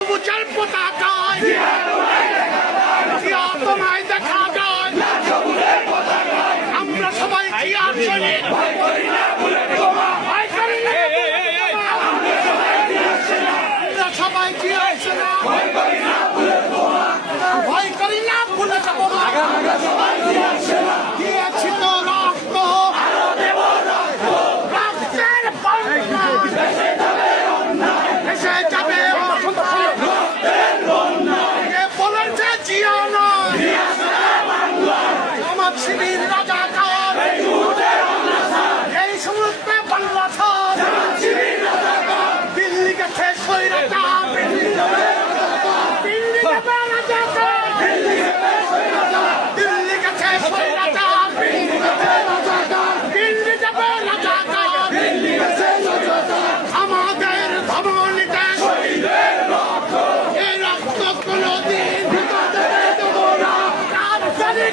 সবুজের পতাকায় জিয়া তোমায় দেখা যায়, আমরা সবাই জিয়ার সৈনিক, ভয় করি না বুলেট বোমা, ভয় করি না, আমরা সবাই জিয়ার সেনা, ভয় করি না বুলেট বোমা, ভয় করি না বুলেট বোমা, আমরা সবাই জিয়ার সেনা, দিয়েছি তো রক্ত, আরো দেব রক্ত, রক্তের বন্যা, ভেসে যাবে অন্যায়, ভেসে যাবে রক্তের বন্যা, কে বলেছে জিয়া নয়, জিয়া সেনা বাংলায়, আমার শিবির রাজাকার, এই মুহূর্তে অনাচার, এই সমুদ্রে বাংলা ছাড়, আমার শিবির রাজাকার, দিল্লি গেছে স্বৈরাচার, দিল্লি যাবে রাজাকার, দিল্লি যাবে রাজাকার, দিল্লি যাবে স্বৈরাচার, দিল্লি গেছে স্বৈরাচার, দিল্লি যাবে রাজাকার, দিল্লি যাবে রাজাকার, দিল্লি গেছে রাজাকার, আমাদের ধমনীতে শহীদের রক্ত, এই রক্ত কোনোদিন ঢুকাতে দেব না, রাজধানী